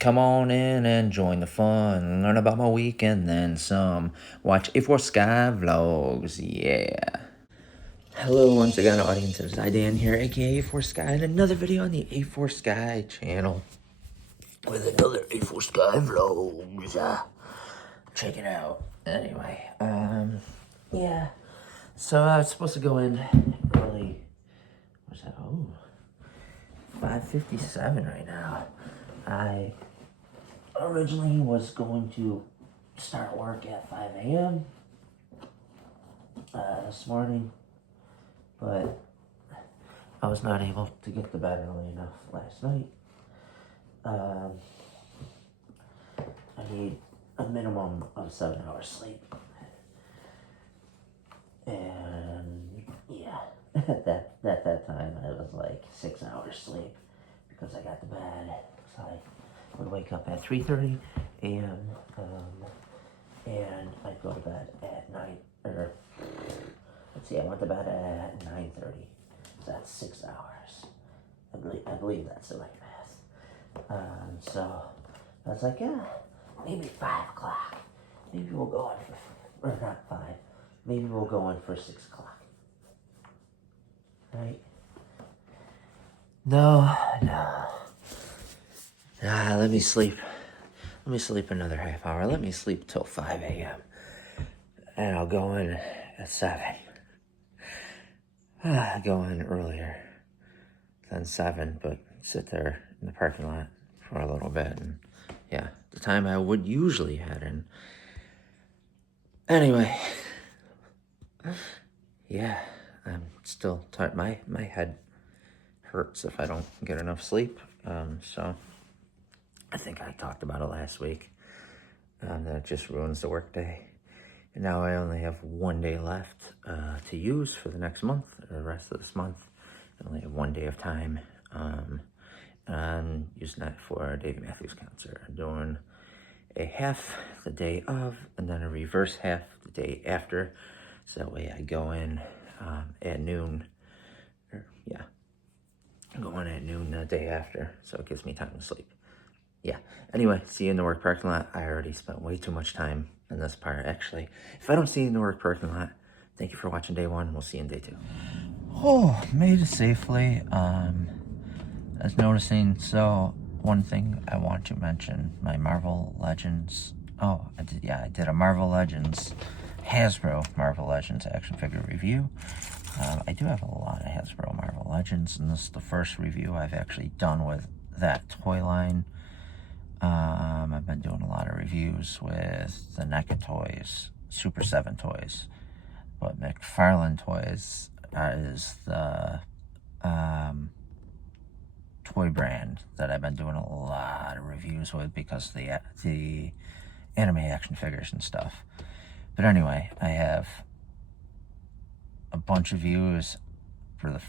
Come on in and join the fun. Learn about my week and then some. Watch A4 Sky Vlogs. Yeah. Hello once again, audience. It's Dan here, aka A4 Sky, and another video on the A4 Sky channel with another A4 Sky Vlogs. Check it out. Anyway, yeah. So I was supposed to go in early. What's that? Oh, 5:57 right now. I originally was going to start work at 5 a.m. This morning, but I was not able to get to bed early enough last night. I need a minimum of 7 hours sleep, and yeah, at that time I was like 6 hours sleep because I got to bed. So I would wake up at 3:30 a.m. And I'd go to bed at 9, or let's see, I went to bed at 9:30. So that's 6 hours. I believe that's the right math. So I was like, yeah, maybe 5 o'clock. Maybe we'll go in for, or not 5. Maybe we'll go in for 6 o'clock. Right? No. Let me sleep. Let me sleep another half hour. Let me sleep till 5 a.m. And I'll go in at 7. Go in earlier than 7, but sit there in the parking lot for a little bit. And yeah, the time I would usually head in. Anyway, yeah, I'm still tired. My head hurts if I don't get enough sleep. So I think I talked about it last week. That it just ruins the workday. And now I only have 1 day left to use for the next month, or the rest of this month. I only have 1 day of time. And I'm using that for a Dave Matthews concert. I'm doing a half the day of, and then a reverse half the day after. So that way I go in at noon. Go in at noon the day after, so it gives me time to sleep. Yeah. Anyway, see you in the work parking lot. I already spent way too much time in this part, actually. If I don't see you in the work parking lot, thank you for watching day 1. We'll see you in day 2. Oh, made it safely. I was noticing, so one thing I want to mention, my Marvel Legends. Oh, I did a Marvel Legends, Hasbro Marvel Legends action figure review. I do have a lot of Hasbro Marvel Legends, and this is the first review I've actually done with that toy line. I've been doing a lot of reviews with the NECA toys, Super 7 toys, but McFarlane Toys is the toy brand that I've been doing a lot of reviews with because of the anime action figures and stuff. But anyway, I have a bunch of views for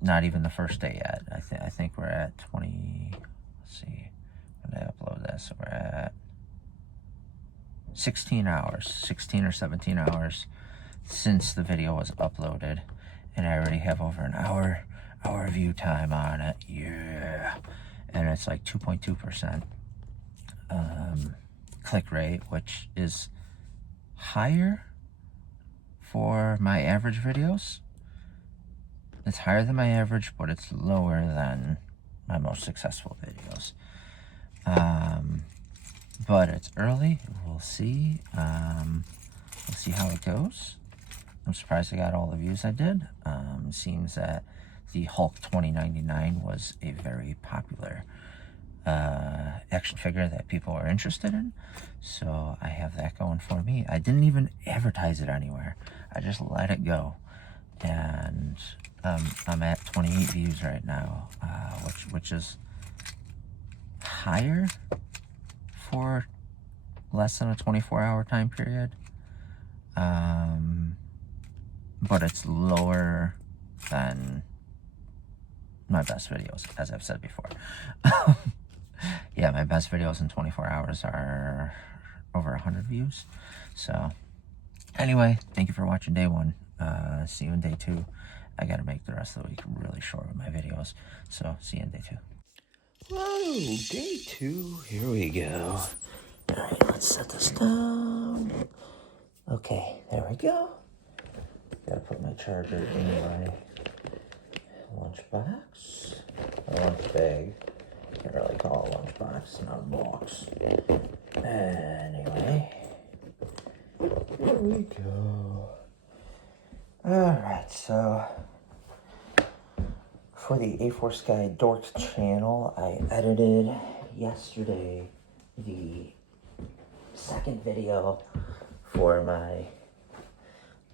not even the first day yet. I think we're at 20. Let's see when I upload this. So we're at 16 or 17 hours since the video was uploaded, and I already have over an hour view time on it. Yeah, and it's like 2.2% click rate, which is higher for my average videos. It's higher than my average, but it's lower than my most successful videos. But it's early. We'll see. We'll see how it goes. I'm surprised I got all the views I did. Seems that the Hulk 2099 was a very popular action figure that people are interested in, so I have that going for me. I didn't even advertise it anywhere. I just let it go, and I'm at 28 views right now, which is higher for less than a 24-hour time period, but it's lower than my best videos, as I've said before. Yeah, my best videos in 24 hours are over 100 views. So anyway, thank you for watching day 1. See you in day 2. I gotta make the rest of the week really short with my videos. So see you in day 2. day 2, here we go. Alright, let's set this down. Okay, there we go. Gotta put my charger in my lunchbox. A lunch bag. Can't really call it a lunchbox, it's not a box. Anyway, here we go. Alright, so for the A4 Sky Dorks channel, I edited yesterday the second video for my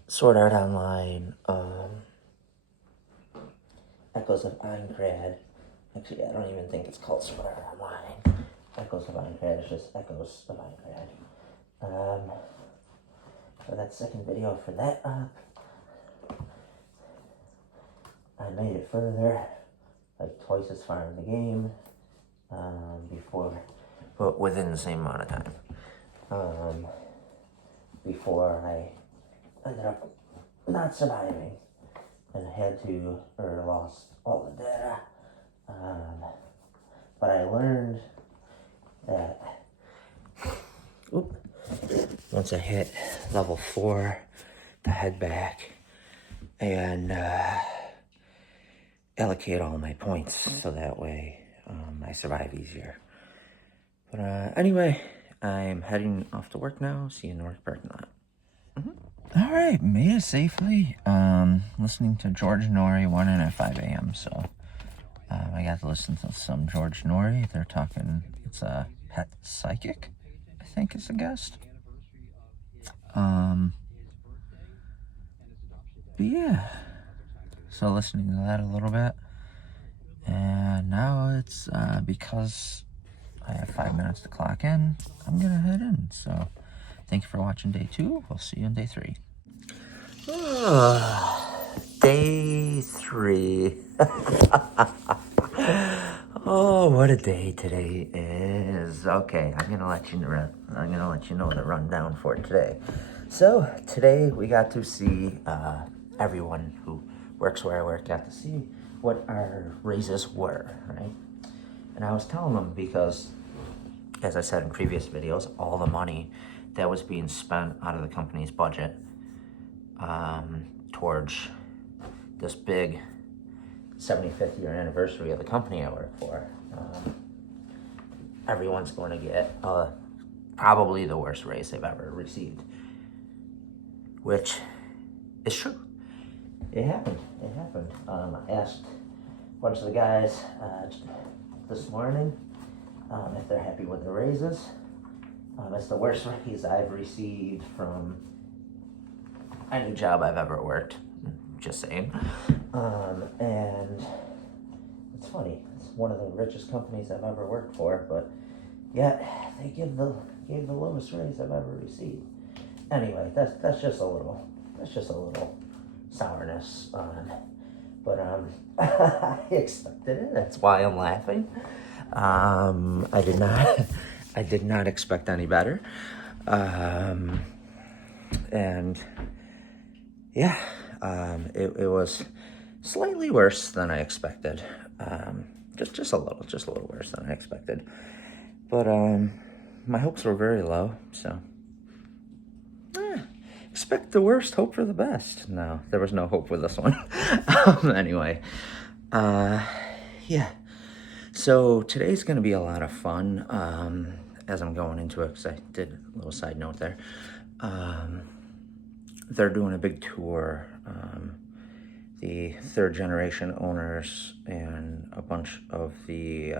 Sword Art Online Echoes of Aincrad. Actually, I don't even think it's called Sword Art Online Echoes of Aincrad, it's just Echoes of Aincrad. So that second video for that I made it further, like twice as far in the game, before, but within the same amount of time, before I ended up not surviving and had to, or lost all the data, but I learned that, once I hit level 4, to head back and, allocate all my points so that way I survive easier. But anyway, I'm heading off to work now. See you in the work parking lot. All right, made it safely. Listening to George Noory, 1 in at 5 a.m. So I got to listen to some George Noory. They're talking, it's a pet psychic, I think is the guest. But yeah. So listening to that a little bit, and now it's because I have 5 minutes to clock in, I'm gonna head in. So thank you for watching day 2. We'll see you in day 3. Day 3. Oh, what a day today is. Okay, I'm gonna let you know the rundown for today. So today we got to see everyone who works where I work, got to see what our raises were, right? And I was telling them because, as I said in previous videos, all the money that was being spent out of the company's budget towards this big 75th year anniversary of the company I work for, everyone's going to get probably the worst raise they've ever received, which is true. It happened. I asked a bunch of the guys this morning if they're happy with the raises. It's the worst raise I've received from any job I've ever worked. Just saying. And it's funny. It's one of the richest companies I've ever worked for, but yet they gave the lowest raise I've ever received. Anyway, that's just a little sourness on, but I expected it. That's why I'm laughing. I did not expect any better, and yeah, it was slightly worse than I expected. Just a little worse than I expected, but my hopes were very low, so. Expect the worst, hope for the best. No, there was no hope with this one. Anyway, yeah. So today's going to be a lot of fun as I'm going into it, because I did a little side note there. They're doing a big tour. The third generation owners and a bunch of the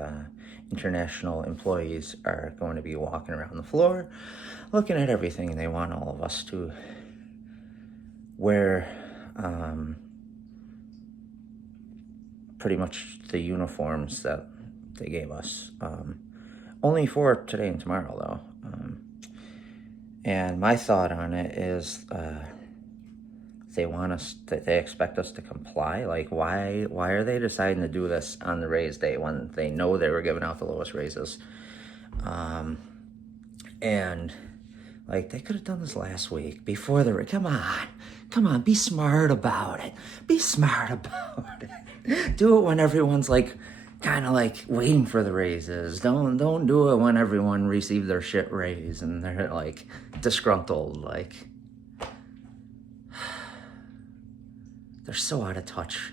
international employees are going to be walking around the floor, looking at everything, and they want all of us to wear pretty much the uniforms that they gave us. Only for today and tomorrow, though. And my thought on it is they expect us to comply. Like, why are they deciding to do this on the raise day when they know they were giving out the lowest raises? And like, they could have done this last week before the come on, be smart about it. Do it when everyone's like kind of like waiting for the raises. Don't do it when everyone received their shit raise and they're like disgruntled. Like, they're so out of touch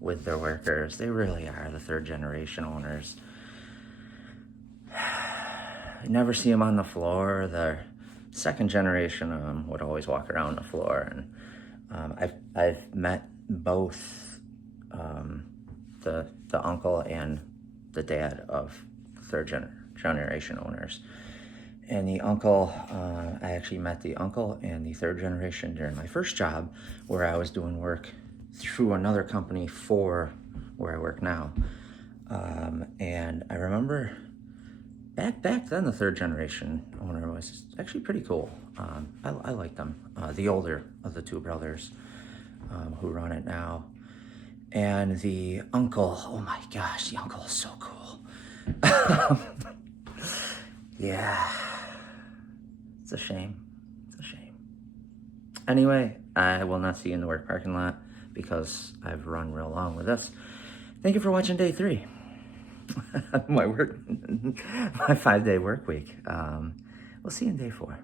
with their workers. They really are, the third generation owners. You never see them on the floor. The second generation would always walk around the floor, and I've met both the uncle and the dad of third generation owners. And the uncle, I actually met the uncle and the third generation during my first job, where I was doing work through another company for where I work now. And I remember back then the third generation owner was actually pretty cool. I liked them. The older of the two brothers who run it now. And the uncle, oh my gosh, the uncle is so cool. Yeah, it's a shame. It's a shame. Anyway, I will not see you in the work parking lot because I've run real long with this. Thank you for watching day 3. my 5-day work week. We'll see you in day 4.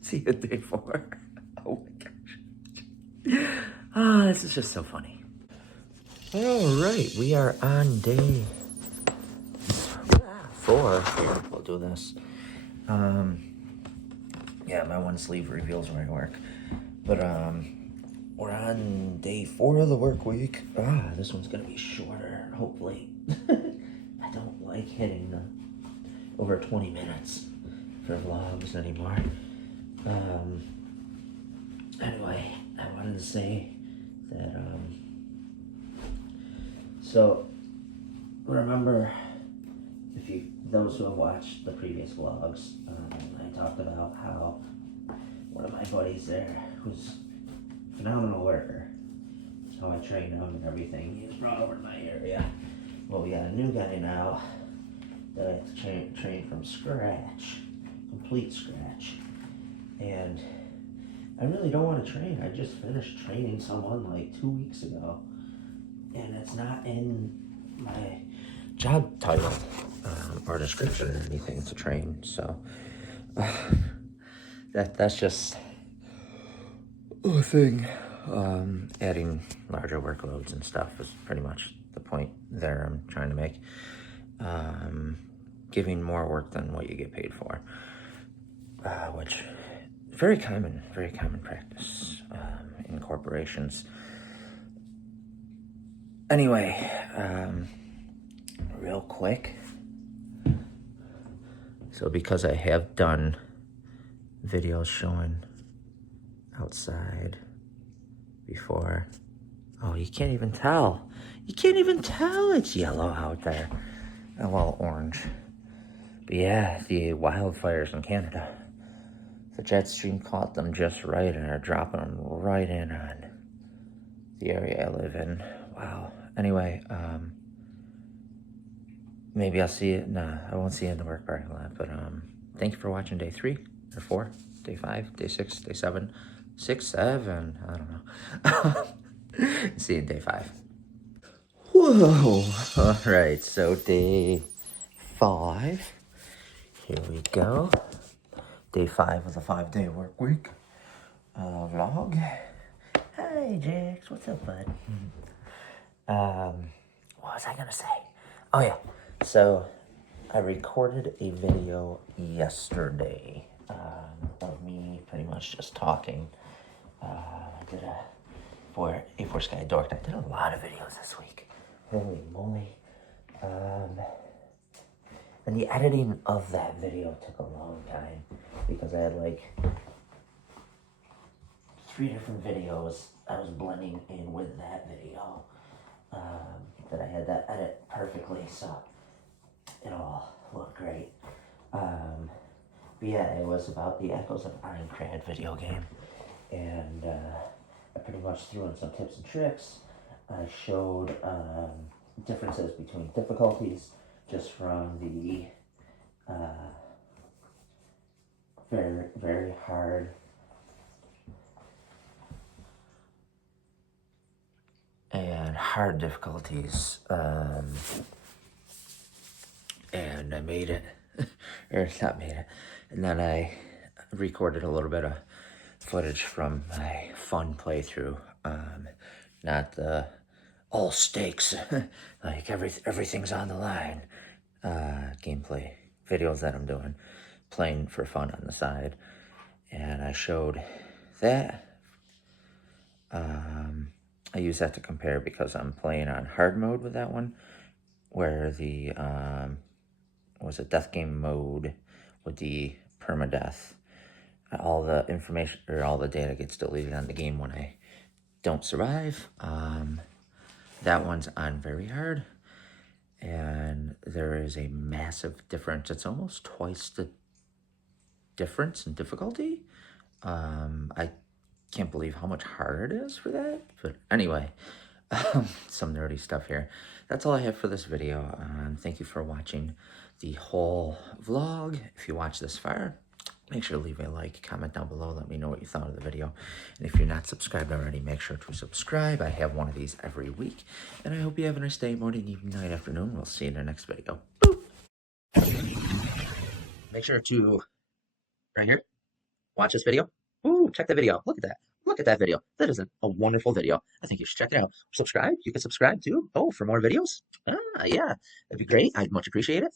See you in day 4. Oh my gosh. This is just so funny. All right, we are on day 4. Here, we'll do this. Yeah, my one sleeve reveals where I work. But we're on day 4 of the work week. This one's gonna be shorter, hopefully. I don't like hitting the over 20 minutes for vlogs anymore. Anyway, I wanted to say that so remember, if you those who have watched the previous vlogs, I talked about how one of my buddies there, who's a phenomenal worker, how I trained him and everything, he was brought over to my area. Well, we got a new guy now that I have to train from scratch, complete scratch. And I really don't want to train. I just finished training someone like 2 weeks ago, and it's not in my job title or description or anything to train. So that's just a thing. Adding larger workloads and stuff is pretty much the point there I'm trying to make. Giving more work than what you get paid for, which very common practice in corporations. Anyway, real quick. So because I have done videos showing outside before, oh, you can't even tell. You can't even tell it's yellow out there. Well, orange. But yeah, the wildfires in Canada. The jet stream caught them just right and are dropping them right in on the area I live in. Wow. Anyway, maybe I'll see it. Nah, I won't see it in the work parking lot. But thank you for watching day 3 or 4, day 5, day 6, day 7, 6, 7. I don't know. See you in day 5. Whoa. All right. So day 5. Here we go. Day 5 of the 5-day work week vlog. Hey, Jax, what's up, bud? What was I gonna say? Oh yeah, so I recorded a video yesterday of me pretty much just talking. I did for A4 Sky Dork. I did a lot of videos this week. Holy moly. And the editing of that video took a long time because I had like 3 different videos I was blending in with that video that I had to edit perfectly, so it all looked great. But yeah, it was about the Echoes of Ironcrad video game, and I pretty much threw in some tips and tricks. I showed differences between difficulties just from the very, very hard and hard difficulties, and I made it, or not made it, and then I recorded a little bit of footage from my fun playthrough, not the all stakes, like everything's on the line, gameplay videos that I'm doing, playing for fun on the side, and I showed that. I use that to compare because I'm playing on hard mode with that one, where the was it death game mode with the permadeath. All the information or all the data gets deleted on the game when I don't survive. That one's on very hard, and there is a massive difference. It's almost twice the difference in difficulty. I can't believe how much harder it is for that. But anyway, some nerdy stuff here. That's all I have for this video. Thank you for watching the whole vlog. If you watch this far, make sure to leave a like, comment down below, let me know what you thought of the video. And if you're not subscribed already, make sure to subscribe. I have one of these every week. And I hope you have a nice day, morning, evening, night, afternoon. We'll see you in the next video. Boop. Make sure to, right here, watch this video. Ooh, check the video. Look at that. Look at that video. That is a wonderful video. I think you should check it out. Subscribe. You can subscribe too. Oh, for more videos? Yeah, that'd be great. I'd much appreciate it.